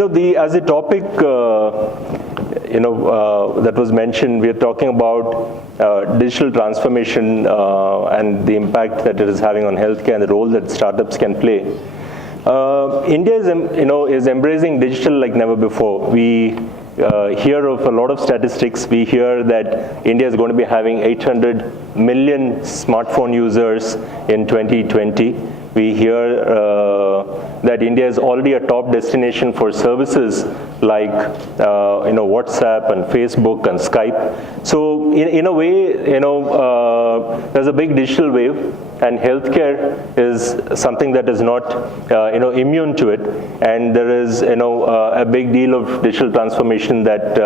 as a topic, that was mentioned, we are talking about digital transformation and the impact that it is having on healthcare and the role that startups can play. India is embracing digital like never before. We hear of a lot of statistics. We hear that India is going to be having 800 million smartphone users in 2020. We hear that India is already a top destination for services like WhatsApp and Facebook and Skype. So in a way, there's a big digital wave, and healthcare is something that is not immune to it. And there is a big deal of digital transformation that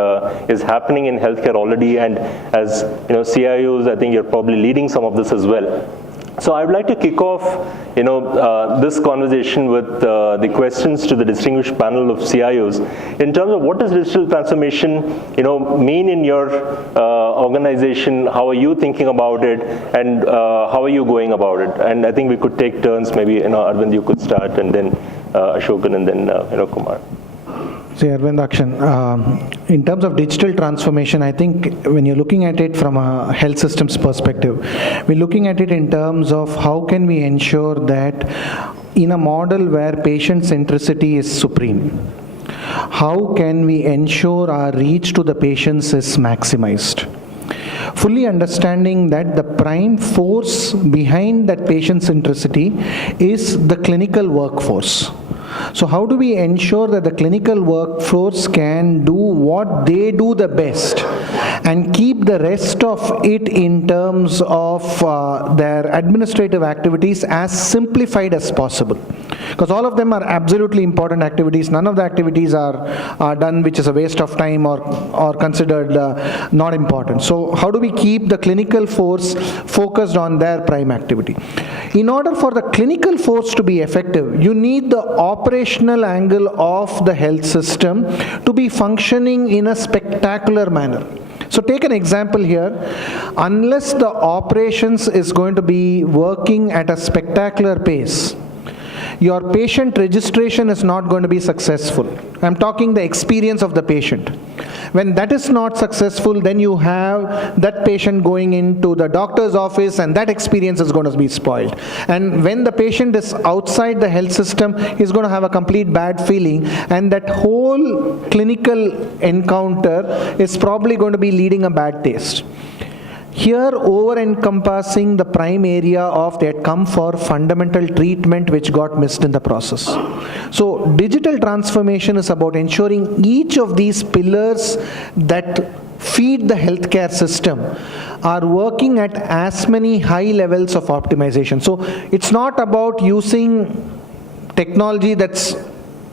is happening in healthcare already. And as CIOs, I think you're probably leading some of this as well. So I would like to kick off, this conversation with the questions to the distinguished panel of CIOs in terms of what does digital transformation, mean in your organization? How are you thinking about it, and how are you going about it? And I think we could take turns. Maybe Arvind, you could start, and then Ashokan, and then Kumar. So Arvind, Akshan, in terms of digital transformation, I think when you're looking at it from a health systems perspective, we're looking at it in terms of how can we ensure that in a model where patient centricity is supreme, how can we ensure our reach to the patients is maximized? Fully understanding that the prime force behind that patient centricity is the clinical workforce. So how do we ensure that the clinical workforce can do what they do the best and keep the rest of it in terms of their administrative activities as simplified as possible? Because all of them are absolutely important activities. None of the activities are done which is a waste of time or considered not important. So how do we keep the clinical force focused on their prime activity? In order for the clinical force to be effective, you need the operational angle of the health system to be functioning in a spectacular manner. So take an example here. Unless the operations is going to be working at a spectacular pace, your patient registration is not going to be successful. I'm talking the experience of the patient. When that is not successful, then you have that patient going into the doctor's office, and that experience is going to be spoiled. And when the patient is outside the health system, he's going to have a complete bad feeling, and that whole clinical encounter is probably going to be leading a bad taste. Here, over-encompassing the prime area of they had come for fundamental treatment which got missed in the process. So digital transformation is about ensuring each of these pillars that feed the healthcare system are working at as many high levels of optimization. So it's not about using technology that's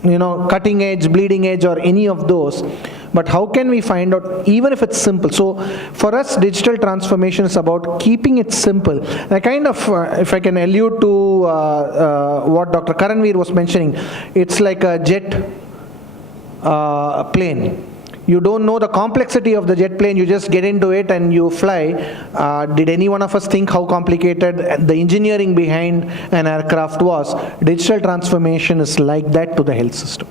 cutting edge, bleeding edge, or any of those. But how can we find out, even if it's simple? So for us, digital transformation is about keeping it simple. I kind of, if I can allude to what Dr. Karanveer was mentioning, it's like a jet plane. You don't know the complexity of the jet plane, you just get into it and you fly. Did any one of us think how complicated the engineering behind an aircraft was? Digital transformation is like that to the health system.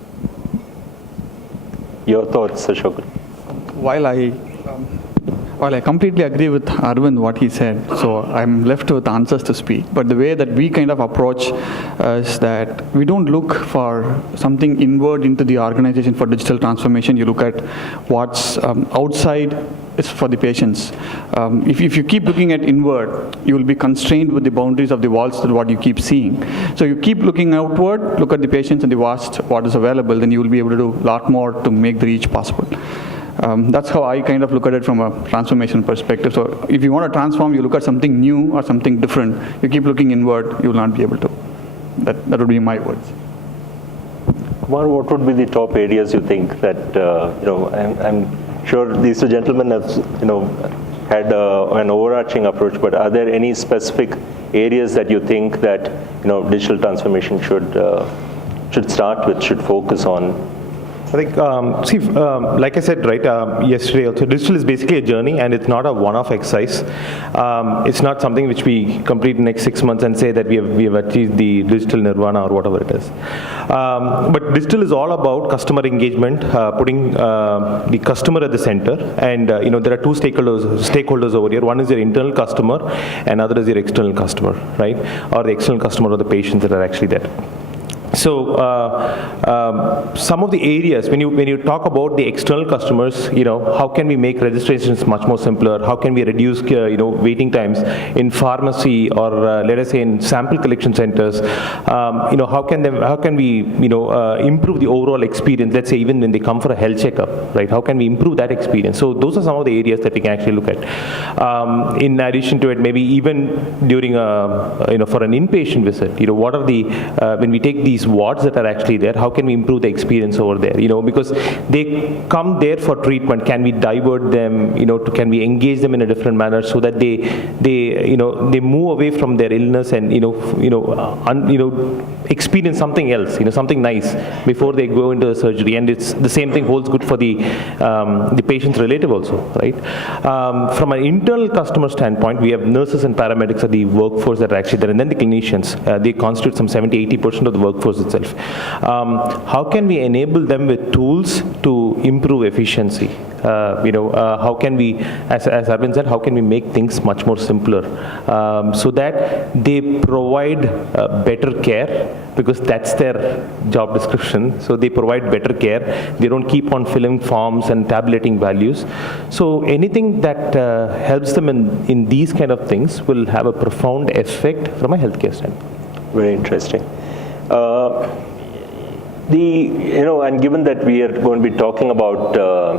Your thoughts, Ashokan? While I completely agree with Arvind what he said, so I'm left with answers to speak. But the way that we kind of approach is that we don't look for something inward into the organization for digital transformation. You look at what's outside is for the patients. If you keep looking at inward, you will be constrained with the boundaries of the walls to what you keep seeing. So you keep looking outward, look at the patients and the vast what is available, then you will be able to do a lot more to make the reach possible. That's how I kind of look at it from a transformation perspective. So if you want to transform, you look at something new or something different. You keep looking inward, you will not be able to. That would be my words. Kumar, what would be the top areas you think that, I'm sure these two gentlemen have, had an overarching approach, but are there any specific areas that you think that, digital transformation should start with, should focus on? I think, like I said, right, yesterday also, digital is basically a journey and it's not a one-off exercise. It's not something which we complete in the next 6 months and say that we have achieved the digital nirvana or whatever it is. But digital is all about customer engagement, putting the customer at the center. And, there are two stakeholders over here. One is your internal customer and other is your external customer, right? Or the external customer or the patients that are actually there. So some of the areas, when you talk about the external customers, how can we make registrations much more simpler? How can we reduce, waiting times in pharmacy or let us say in sample collection centers? How can we, improve the overall experience? Let's say even when they come for a health checkup, right? How can we improve that experience? So those are some of the areas that we can actually look at. In addition to it, maybe even during for an inpatient visit, what are the when we take these wards that are actually there, how can we improve the experience over there? Because they come there for treatment. Can we divert them? Can we engage them in a different manner so that they move away from their illness and experience something else, something nice before they go into the surgery. And it's the same thing holds good for the patient's relative also, right? From an internal customer standpoint, we have nurses and paramedics are the workforce that are actually there, and then the clinicians. They constitute some 70-80% of the workforce itself. How can we enable them with tools to improve efficiency? How can we, as Arvind said, how can we make things much more simpler so that they provide better care, because that's their job description. So they provide better care. They don't keep on filling forms and tabulating values. So anything that helps them in these kind of things will have a profound effect from a healthcare standpoint. Very interesting. And given that we are going to be talking about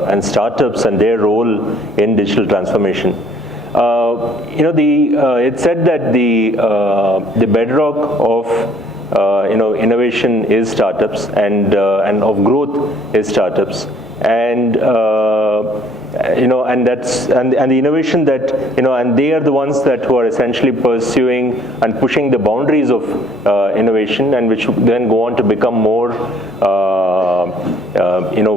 and startups and their role in digital transformation, it's said that the bedrock of innovation is startups and of growth is startups, and the innovation that and they are the ones that who are essentially pursuing and pushing the boundaries of innovation, and which then go on to become more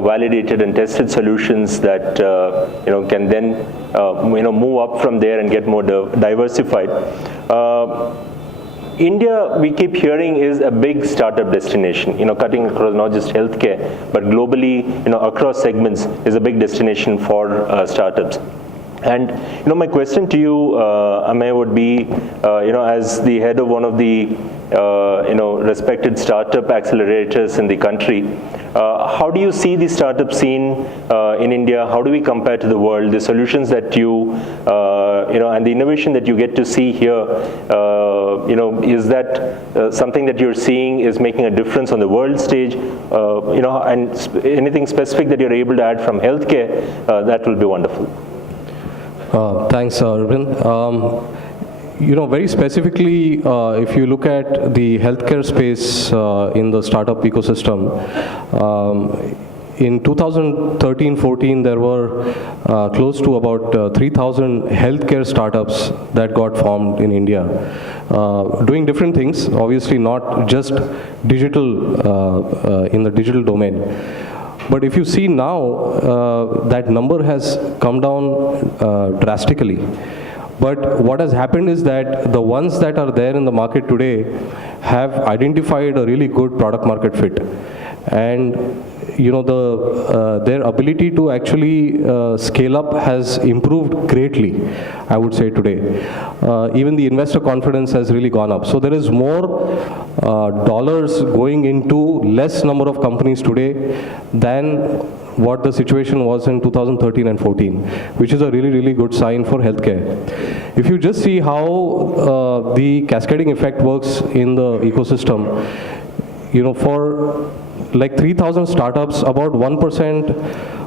validated and tested solutions that can then move up from there and get more diversified. India, we keep hearing, is a big startup destination, cutting across not just healthcare, but globally, across segments is a big destination for startups. And, my question to you, Amay, would be, as the head of one of the, respected startup accelerators in the country, how do you see the startup scene in India? How do we compare to the world? The solutions that you, and the innovation that you get to see here, is that something that you're seeing is making a difference on the world stage? And anything specific that you're able to add from healthcare, that will be wonderful. Thanks, Arvind. Very specifically, if you look at the healthcare space in the startup ecosystem, in 2013-14, there were close to about 3,000 healthcare startups that got formed in India, doing different things, obviously not just digital, in the digital domain. But if you see now, that number has come down drastically. But what has happened is that the ones that are there in the market today have identified a really good product market fit. And their ability to actually scale up has improved greatly, I would say today. Even the investor confidence has really gone up. So there is more dollars going into less number of companies today than what the situation was in 2013 and 14, which is a really, really good sign for healthcare. If you just see how the cascading effect works in the ecosystem, for like 3,000 startups, about 1%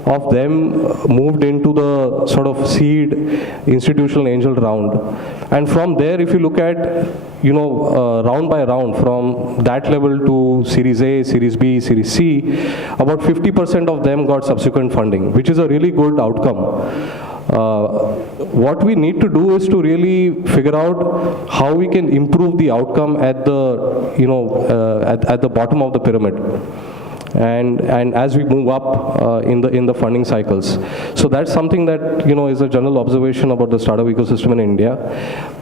of them moved into the sort of seed institutional angel round. And from there, if you look at, round by round, from that level to Series A, Series B, Series C, about 50% of them got subsequent funding, which is a really good outcome. What we need to do is to really figure out how we can improve the outcome at the, at the bottom of the pyramid. and as we move up in the funding cycles. So that's something that, is a general observation about the startup ecosystem in India.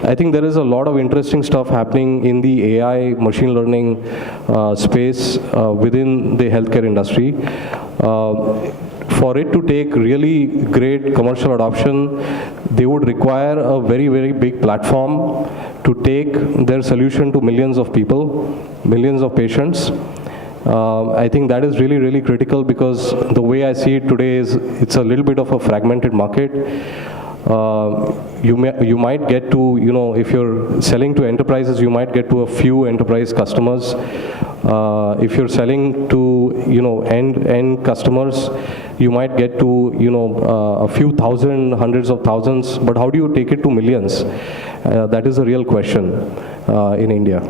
I think there is a lot of interesting stuff happening in the AI, machine learning space within the healthcare industry. For it to take really great commercial adoption, they would require a very, very big platform to take their solution to millions of people, millions of patients. I think that is really, really critical, because the way I see it today is it's a little bit of a fragmented market. You might get to, if you're selling to enterprises, you might get to a few enterprise customers. If you're selling to, end customers, you might get to, a few thousand, hundreds of thousands, but how do you take it to millions? That is a real question in India.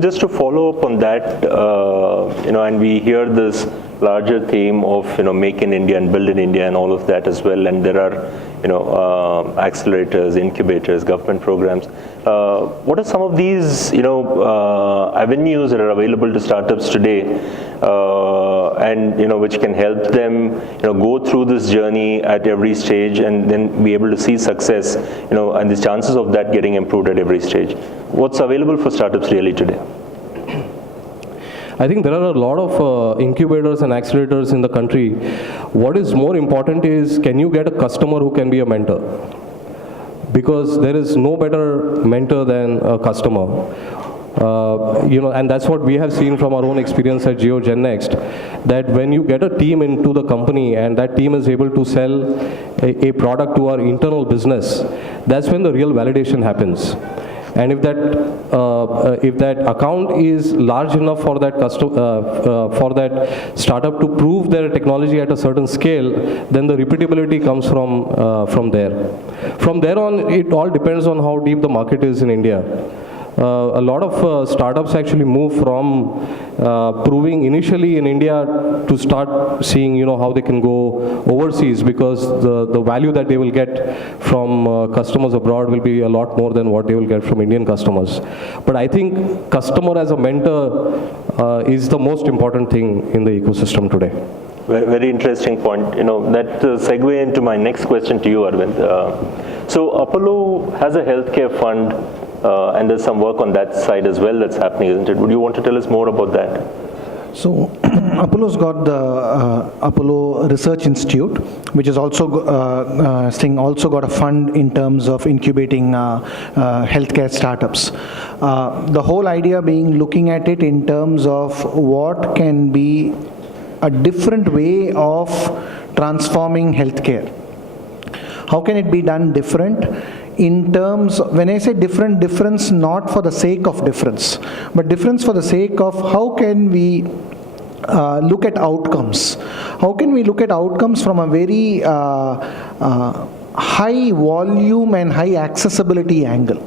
Just to follow up on that, and we hear this larger theme of, make in India and build in India and all of that as well, and there are, accelerators, incubators, government programs. What are some of these, avenues that are available to startups today, and, which can help them, go through this journey at every stage and then be able to see success, and the chances of that getting improved at every stage? What's available for startups really today? I think there are a lot of incubators and accelerators in the country. What is more important is, can you get a customer who can be a mentor? Because there is no better mentor than a customer. And that's what we have seen from our own experience at GeoGenNext, that when you get a team into the company and that team is able to sell a product to our internal business, that's when the real validation happens. And if that account is large enough for that for that startup to prove their technology at a certain scale, then the repeatability comes from there. From there on, it all depends on how deep the market is in India. A lot of startups actually move from proving initially in India to start seeing, how they can go overseas, because the value that they will get from customers abroad will be a lot more than what they will get from Indian customers. But I think customer as a mentor is the most important thing in the ecosystem today. Very, very interesting point. That segue into my next question to you, Arvind. So Apollo has a healthcare fund, and there's some work on that side as well that's happening, isn't it? Would you want to tell us more about that? So Apollo's got the Apollo Research Institute, which is also also got a fund in terms of incubating healthcare startups. The whole idea being looking at it in terms of what can be a different way of transforming healthcare. How can it be done different? In terms, when I say difference not for the sake of difference, but difference for the sake of how can we look at outcomes. How can we look at outcomes from a very high volume and high accessibility angle?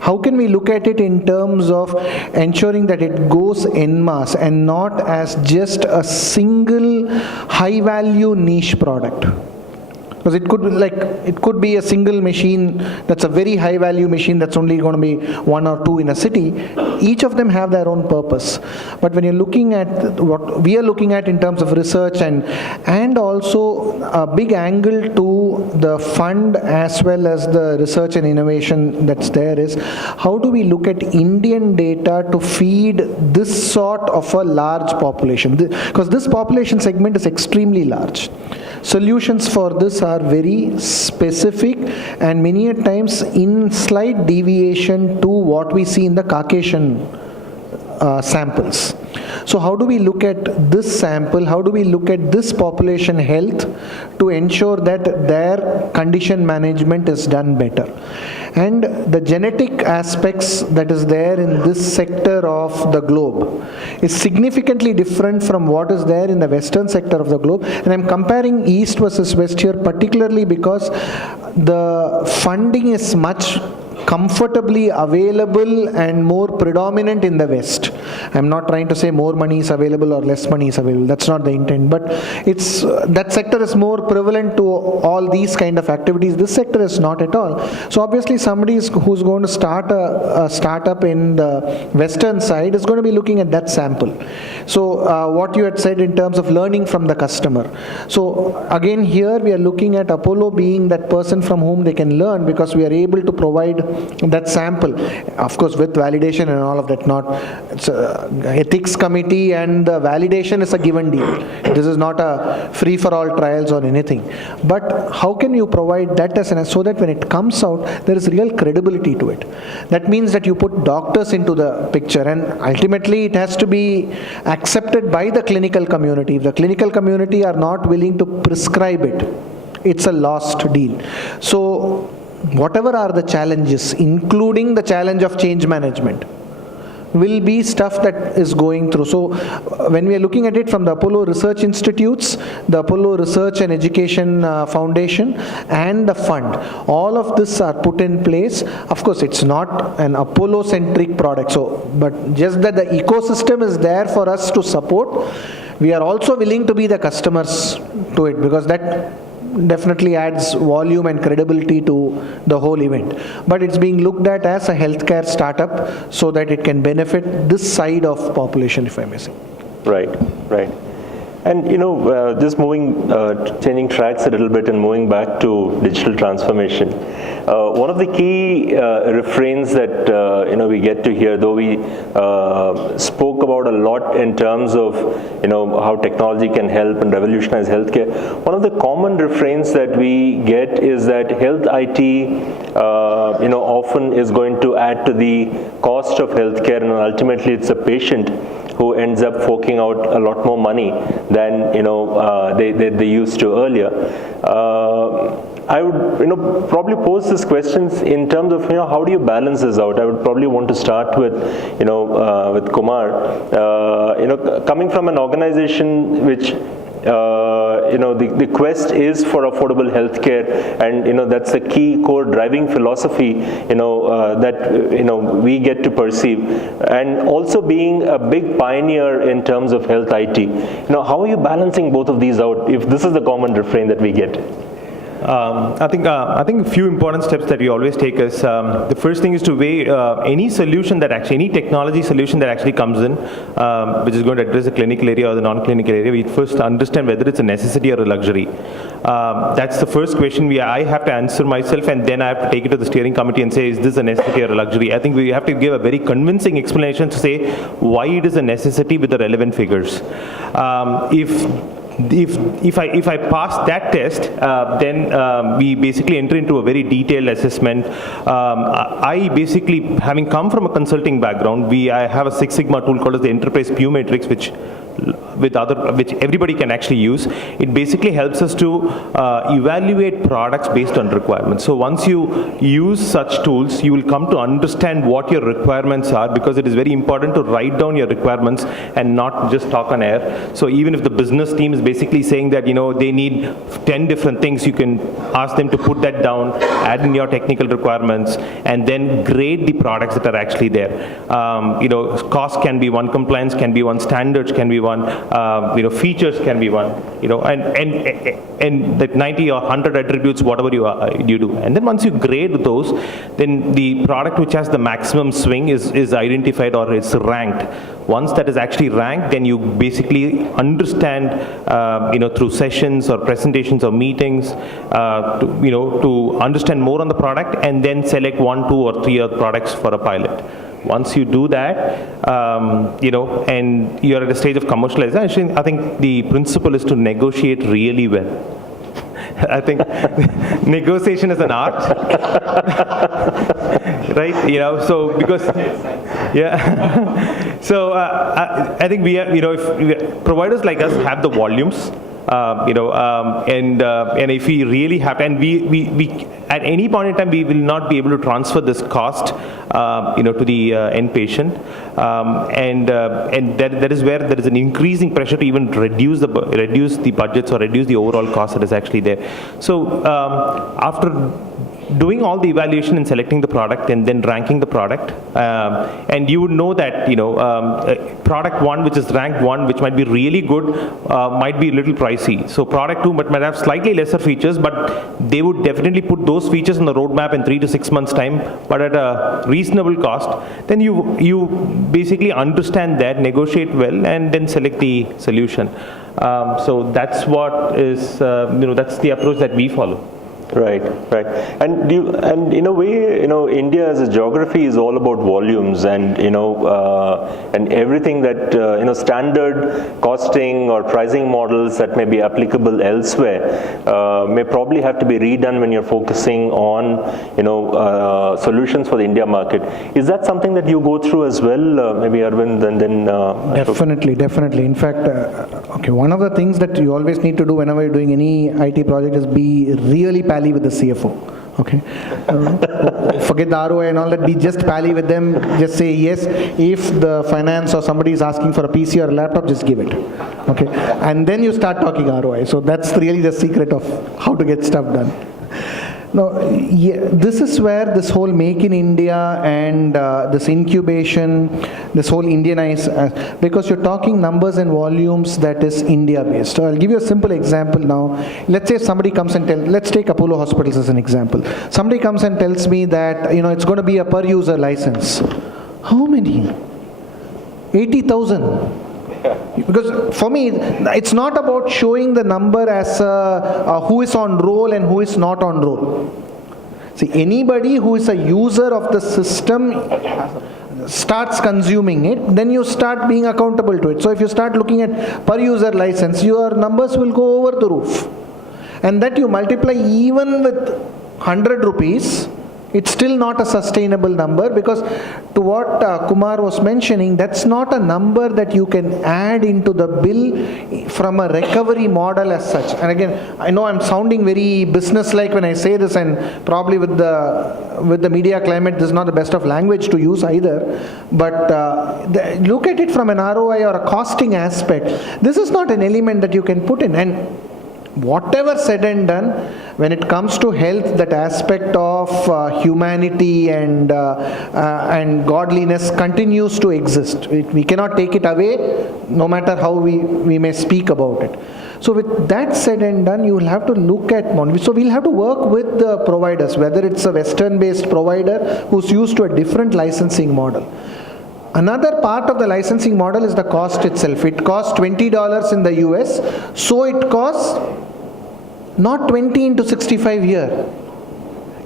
How can we look at it in terms of ensuring that it goes en masse and not as just a single high value niche product? Because it could be a single machine that's a very high value machine that's only going to be one or two in a city. Each of them have their own purpose. But when you're looking at what we are looking at in terms of research and also a big angle to the fund as well as the research and innovation that's there is, how do we look at Indian data to feed this sort of a large population? Because this population segment is extremely large. Solutions for this are very specific and many a times in slight deviation to what we see in the Caucasian samples. So how do we look at this sample? How do we look at this population health to ensure that their condition management is done better? And the genetic aspects that is there in this sector of the globe is significantly different from what is there in the western sector of the globe. And I'm comparing east versus west here particularly because the funding is much comfortably available and more predominant in the West. I'm not trying to say more money is available or less money is available. That's not the intent. But it's that sector is more prevalent to all these kind of activities. This sector is not at all. So obviously somebody who's going to start a startup in the Western side is going to be looking at that sample. So what you had said in terms of learning from the customer. So again here we are looking at Apollo being that person from whom they can learn, because we are able to provide that sample, of course with validation and all of that. Not it's a ethics committee, and the validation is a given deal. This is not a free for all trials or anything. But how can you provide that as an, so that when it comes out there is real credibility to it. That means that you put doctors into the picture, and ultimately it has to be accepted by the clinical community. If the clinical community are not willing to prescribe it, it's a lost deal. So whatever are the challenges, including the challenge of change management, will be stuff that is going through. So when we are looking at it from the Apollo Research Institutes, the Apollo Research and Education Foundation, and the fund, all of this are put in place. Of course, it's not an Apollo-centric product, so but just that the ecosystem is there for us to support. We are also willing to be the customers to it, because that definitely adds volume and credibility to the whole event. But it's being looked at as a healthcare startup so that it can benefit this side of population, if I may say. Right, right. And just changing tracks a little bit and moving back to digital transformation. One of the key refrains that we get to hear, though we spoke about a lot in terms of how technology can help and revolutionize healthcare. One of the common refrains that we get is that health IT often is going to add to the cost of healthcare, and ultimately it's a patient who ends up forking out a lot more money than they used to earlier. I would probably pose these questions in terms of how do you balance this out. I would probably want to start with with Kumar. Coming from an organization which the quest is for affordable healthcare, and that's a key core driving philosophy that we get to perceive, and also being a big pioneer in terms of health IT. How are you balancing both of these out if this is the common refrain that we get? I think a few important steps that we always take is, the first thing is to weigh any solution that actually, any technology solution that actually comes in, which is going to address the clinical area or the non-clinical area. We first understand whether it's a necessity or a luxury. That's the first question I have to answer myself, and then I have to take it to the steering committee and say, is this a necessity or a luxury? I think we have to give a very convincing explanation to say why it is a necessity with the relevant figures. If I pass that test, then we basically enter into a very detailed assessment. I basically, having come from a consulting background, I have a Six Sigma tool called as the Enterprise Pew Matrix, which everybody can actually use. It basically helps us to evaluate products based on requirements. So once you use such tools, you will come to understand what your requirements are, because it is very important to write down your requirements and not just talk on air. So even if the business team is basically saying that they need 10 different things, you can ask them to put that down, add in your technical requirements, and then grade the products that are actually there. Cost can be one, compliance can be one, standards can be one, features can be one, and that 90 or 100 attributes, whatever you do. And then once you grade those, then the product which has the maximum swing is identified, or it's ranked. Once that is actually ranked, then you basically understand, through sessions or presentations or meetings, to understand more on the product, and then select 1, 2, or 3 other products for a pilot. Once you do that, and you're at a stage of commercialization, I think the principle is to negotiate really well. I think negotiation is an art, right? So because, yeah. So I think we have, if providers like us have the volumes, and if we really have, and we at any point in time, we will not be able to transfer this cost, to the end patient, and that is where there is an increasing pressure to even reduce the budgets or reduce the overall cost that is actually there. So after doing all the evaluation and selecting the product and then ranking the product. And you would know that, product 1, which is ranked 1, which might be really good, might be a little pricey. So product 2 might have slightly lesser features, but they would definitely put those features on the roadmap in 3 to 6 months time, but at a reasonable cost. Then you basically understand that, negotiate well, and then select the solution. So that's what is, that's the approach that we follow. Right. And in a way, India as a geography is all about volumes, and and everything that standard costing or pricing models that may be applicable elsewhere may probably have to be redone when you're focusing on solutions for the India market. Is that something that you go through as well, maybe Arvind, and then Definitely. In fact, one of the things that you always need to do whenever you're doing any IT project is be really pally with the CFO. Okay, forget the ROI and all that. Be just pally with them. Just say yes. If the finance or somebody is asking for a PC or a laptop, just give it. Okay, and then you start talking ROI. So that's really the secret of how to get stuff done. Now, this is where this whole Make in India and this incubation, this whole Indianize, because you're talking numbers and volumes that is India based. So I'll give you a simple example now. Let's say somebody comes and let's take Apollo Hospitals as an example. Somebody comes and tells me that, it's going to be a per user license. How many? 80,000. Because for me, it's not about showing the number as who is on roll and who is not on roll. See, anybody who is a user of the system starts consuming it, then you start being accountable to it. So if you start looking at per user license, your numbers will go over the roof. And that you multiply even with 100 rupees, it's still not a sustainable number, because to what Kumar was mentioning, that's not a number that you can add into the bill from a recovery model as such. And again, I know I'm sounding very business-like when I say this, and probably with the media climate, this is not the best of language to use either. But look at it from an ROI or a costing aspect. This is not an element that you can put in. And whatever said and done, when it comes to health, that aspect of humanity and godliness continues to exist. We cannot take it away, no matter how we may speak about it. So with that said and done, you will have to look at money. So we'll have to work with the providers, whether it's a Western-based provider who's used to a different licensing model. Another part of the licensing model is the cost itself. It costs $20 in the US, so it costs not 20 into 65 here.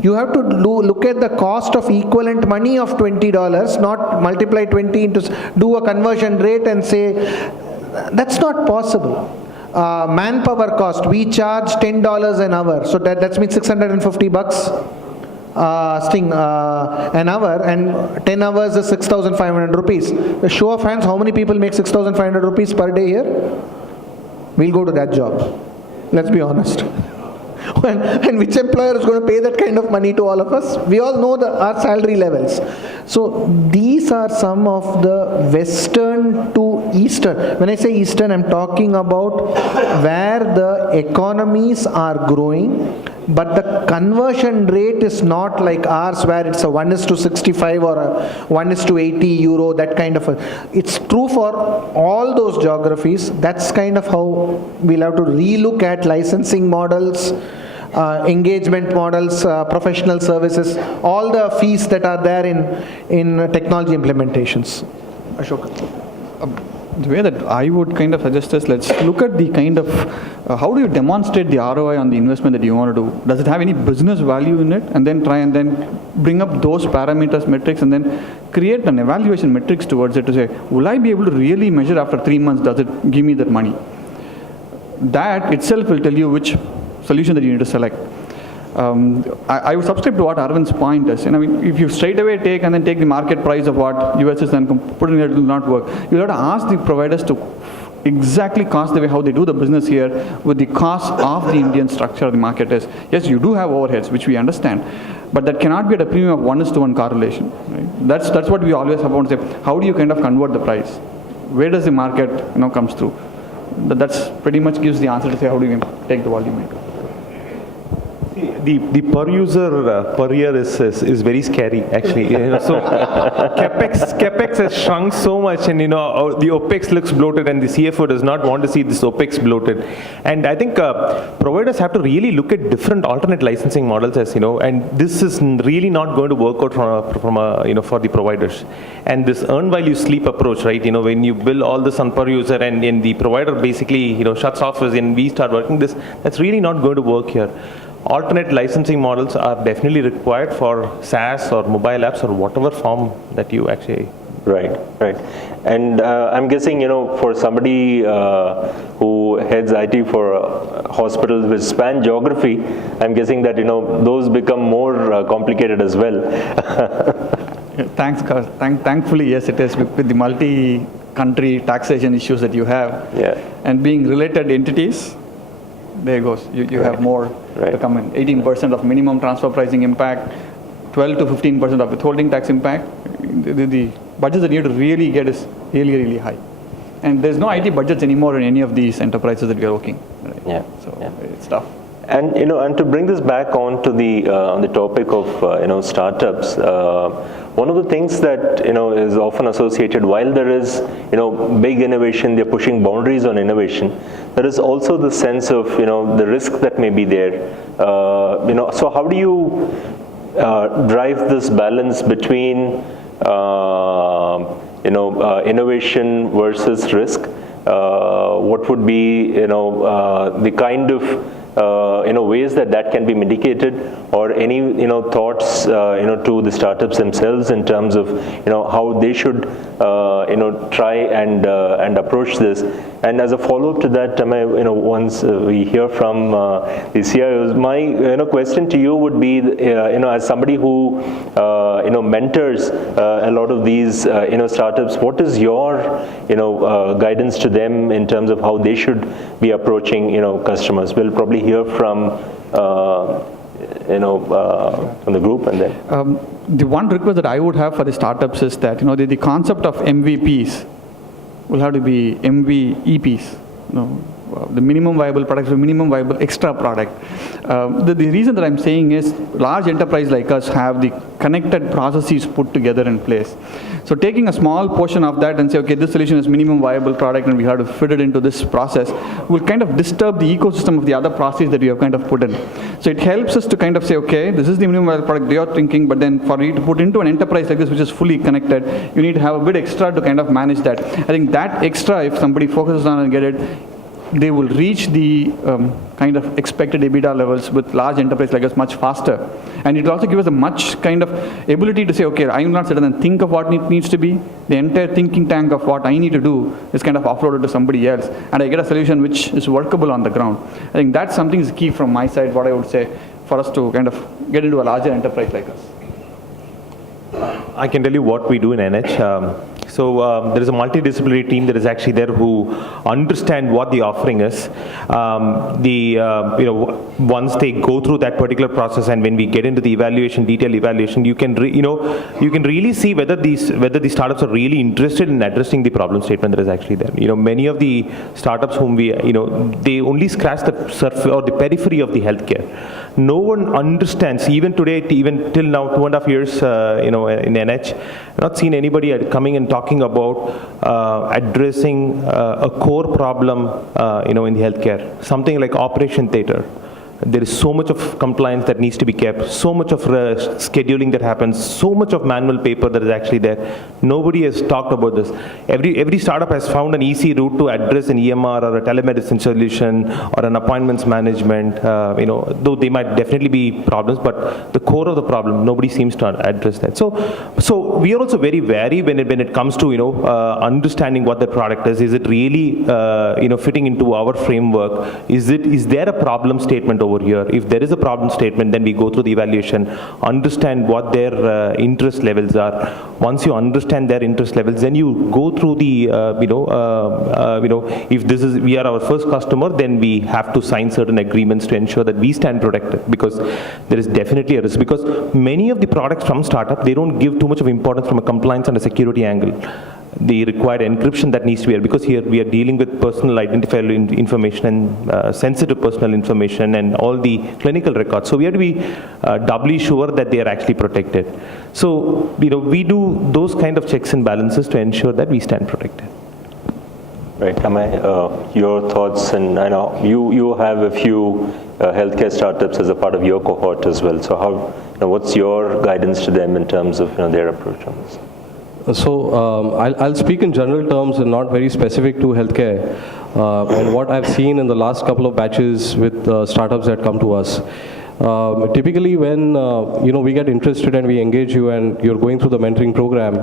You have to look at the cost of equivalent money of $20, not multiply 20 into, do a conversion rate and say, that's not possible. Manpower cost, we charge $10 an hour, so that means 650 bucks. An hour, and 10 hours is 6,500 rupees. A show of hands, how many people make 6,500 rupees per day here? We'll go to that job. Let's be honest. And which employer is going to pay that kind of money to all of us? We all know our salary levels. So these are some of the Western to Eastern. When I say Eastern, I'm talking about where the economies are growing, but the conversion rate is not like ours, where it's a 1:65 or a 1:80 euro, that kind of it's true for all those geographies. That's kind of how we'll have to relook at licensing models, engagement models, professional services, all the fees that are there in technology implementations. Ashok. The way that I would kind of suggest is, let's look at the kind of, how do you demonstrate the ROI on the investment that you want to do? Does it have any business value in it? And then try and then bring up those parameters, metrics, and then create an evaluation metrics towards it to say, will I be able to really measure after 3 months, does it give me that money? That itself will tell you which solution that you need to select. I would subscribe to what Arvind's point is. And I mean, if you straight away take the market price of what US is and put it in, it will not work. You have to ask the providers to exactly cost the way how they do the business here with the cost of the Indian structure of the market is. Yes, you do have overheads, which we understand, but that cannot be at a premium of 1:1 correlation. Right? That's what we always have to say. How do you kind of convert the price? Where does the market comes through? That's pretty much gives the answer to say how do you take the volume. the per user per year is very scary actually. So capex has shrunk so much, and the OPEX looks bloated, and the CFO does not want to see this OPEX bloated. And I think providers have to really look at different alternate licensing models, as and this is really not going to work out for the providers. And this earn while you sleep approach, right? When you bill all this on per user, and the provider basically shuts off and we start working this, that's really not going to work here. Alternate licensing models are definitely required for SaaS or mobile apps or whatever form that you actually. Right. And I'm guessing, for somebody who heads IT for hospitals which span geography, I'm guessing that, those become more complicated as well. Thanks, Kash. Thankfully, yes, it is with the multi-country taxation issues that you have. Yeah. And being related entities, there goes. You have more to come in. 18% of minimum transfer pricing impact, 12 to 15% of withholding tax impact. The budgets that you need to really get is really, really high. And there's no IT budgets anymore in any of these enterprises that we are working. Right? Yeah. So it's tough. And and to bring this back on to the on the topic of startups, one of the things that is often associated, while there is big innovation, they're pushing boundaries on innovation, there is also the sense of the risk that may be there. So how do you drive this balance between innovation versus risk? What would be the kind of ways that can be mitigated, or any thoughts to the startups themselves in terms of how they should try and approach this. And as a follow-up to that, once we hear from the CIOs, my question to you would be, as somebody who mentors a lot of these startups, what is your guidance to them in terms of how they should be approaching customers? We'll probably hear from from the group, and then the one request that I would have for the startups is that the concept of MVPs will have to be MVEPs. The minimum viable product, the minimum viable extra product. The reason that I'm saying is large enterprise like us have the connected processes put together in place. So taking a small portion of that and say, okay, this solution is minimum viable product and we have to fit it into this process will kind of disturb the ecosystem of the other processes that we have kind of put in. So it helps us to kind of say, okay, this is the minimum viable product they are thinking, but then for you to put into an enterprise like this, which is fully connected, you need to have a bit extra to kind of manage that. I think that extra, if somebody focuses on and get it, they will reach the kind of expected EBITDA levels with large enterprise like us much faster. And it will also give us a much kind of ability to say, okay, I will not sit and think of what it needs to be. The entire thinking tank of what I need to do is kind of offloaded to somebody else. And I get a solution which is workable on the ground. I think that's something is key from my side, what I would say, for us to kind of get into a larger enterprise like us. I can tell you what we do in NH. There is a multidisciplinary team that is actually there who understand what the offering is. Once they go through that particular process, and when we get into the evaluation, detailed evaluation, you can really see whether the startups are really interested in addressing the problem statement that is actually there. Many of the startups whom we they only scratch the surface or the periphery of the healthcare. No one understands, even today, even till now, 2.5 years, in NH, I've not seen anybody coming and talking about addressing a core problem, in the healthcare. Something like operation theater. There is so much of compliance that needs to be kept, so much of scheduling that happens, so much of manual paper that is actually there. Nobody has talked about this. Every startup has found an easy route to address an EMR or a telemedicine solution or an appointments management. Though they might definitely be problems, but the core of the problem, nobody seems to address that. So we are also very wary when it comes to understanding what the product is. Is it really fitting into our framework? Is there a problem statement over here? If there is a problem statement, then we go through the evaluation, understand what their interest levels are. Once you understand their interest levels, then you go through the if we are our first customer, then we have to sign certain agreements to ensure that we stand protected, because there is definitely a risk. Because many of the products from startup, they don't give too much of importance from a compliance and a security angle. the required encryption that needs to be there, because here we are dealing with personal identifier information and sensitive personal information and all the clinical records. So we have to be doubly sure that they are actually protected. So, we do those kind of checks and balances to ensure that we stand protected. Right, Amay, your thoughts, and I know you have a few healthcare startups as a part of your cohort as well. So what's your guidance to them in terms of their approach on this? So I'll speak in general terms and not very specific to healthcare. And what I've seen in the last couple of batches with startups that come to us. Typically when we get interested and we engage you and you're going through the mentoring program,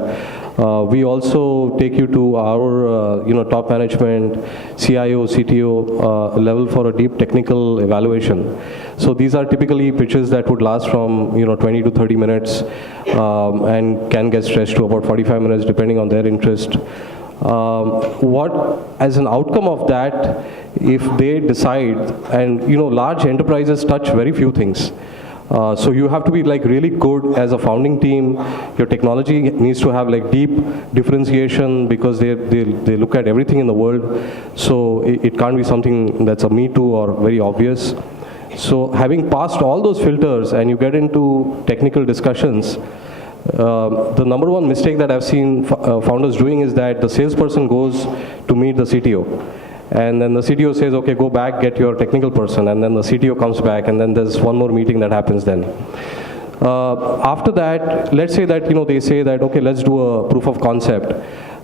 we also take you to our top management, CIO, CTO level for a deep technical evaluation. So these are typically pitches that would last from 20 to 30 minutes and can get stretched to about 45 minutes depending on their interest. What, as an outcome of that, if they decide, and large enterprises touch very few things. So you have to be really good as a founding team. Your technology needs to have deep differentiation because they look at everything in the world. So it can't be something that's a me too or very obvious. So having passed all those filters and you get into technical discussions, the number one mistake that I've seen founders doing is that the salesperson goes to meet the CTO. And then the CTO says, okay, go back, get your technical person. And then the CTO comes back, and then there's one more meeting that happens then. After that, let's say that, they say that, okay, let's do a proof of concept.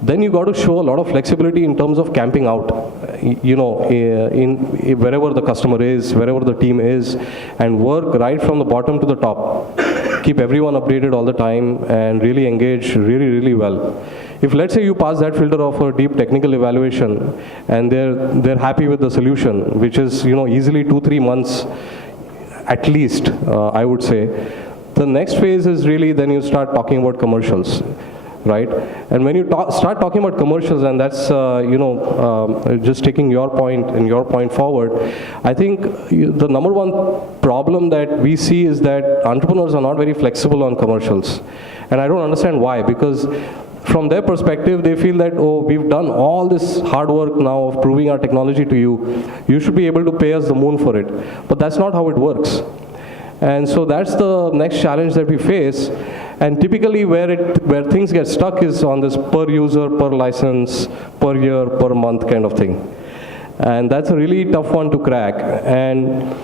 Then you got to show a lot of flexibility in terms of camping out, in wherever the customer is, wherever the team is, and work right from the bottom to the top. Keep everyone updated all the time and really engage really, really well. If let's say you pass that filter of a deep technical evaluation and they're happy with the solution, which is easily 2-3 months at least, I would say, the next phase is really then you start talking about commercials, right? And when you start talking about commercials, and that's just taking your point and your point forward, I think the number one problem that we see is that entrepreneurs are not very flexible on commercials, and I don't understand why, because from their perspective, they feel that, oh, we've done all this hard work now of proving our technology to you. You should be able to pay us the moon for it. But that's not how it works. And so that's the next challenge that we face. And typically where things get stuck is on this per user, per license, per year, per month kind of thing. And that's a really tough one to crack. And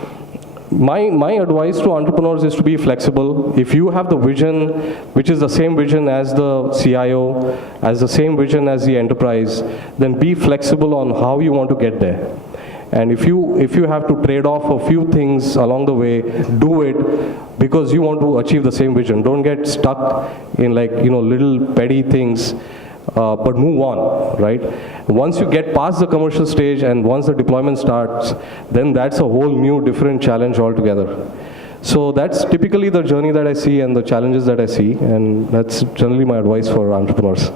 my advice to entrepreneurs is to be flexible. If you have the vision, which is the same vision as the CIO, as the same vision as the enterprise, then be flexible on how you want to get there. And if you have to trade off a few things along the way, do it because you want to achieve the same vision. Don't get stuck in little petty things, but move on, right? Once you get past the commercial stage and once the deployment starts, then that's a whole new different challenge altogether. So that's typically the journey that I see and the challenges that I see, and that's generally my advice for entrepreneurs.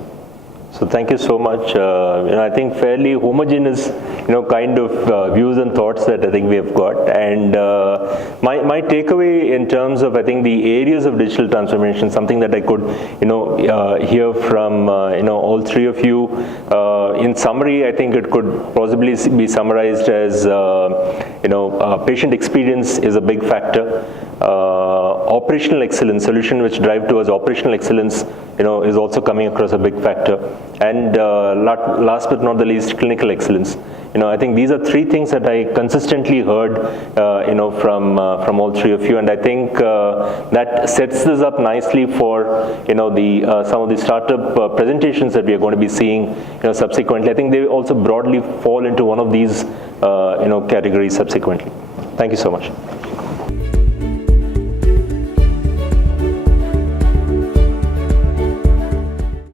So thank you so much. I think fairly homogeneous, kind of views and thoughts that I think we have got. And my takeaway in terms of, I think, the areas of digital transformation, something that I could, hear from, all three of you. In summary, I think it could possibly be summarized as, patient experience is a big factor. Operational excellence, solution which drive towards operational excellence, is also coming across a big factor. And last but not the least, clinical excellence. I think these are three things that I consistently heard, from all three of you. And I think that sets this up nicely for, some of the startup presentations that we are going to be seeing, subsequently. I think they also broadly fall into one of these, categories subsequently. Thank you so much.